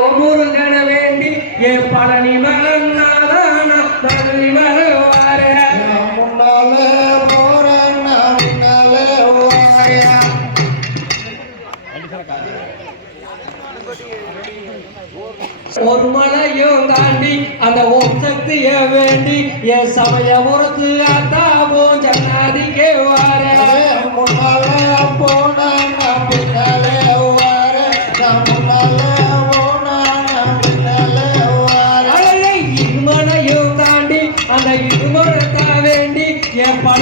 ஒவ்வொரு நட வேண்டி ஏ பழனி மகன் பழனி மகன் ஒரு மலையும் தாண்டி அந்த ஓம் சக்திய வேண்டி என் சமய பொறுத்து அத்தாவும் ஜன்னாதிக்கே வார. முன்னால போன பின்னாலே வார முன்னால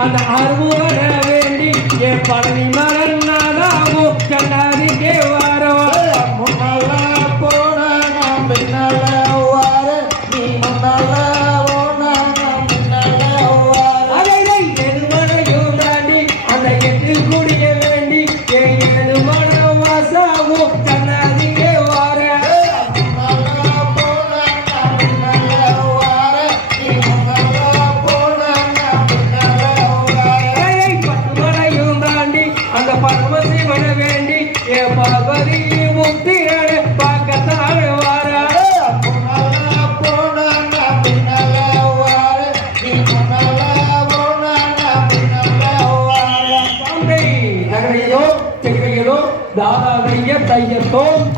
அந்த அருவர வேண்டி என் பழனி பரமசிவன வேண்டி ஏ பார்வதி முக்தியான பார்க்கத்தான் வாரா தாதாவைய தையத்தோம்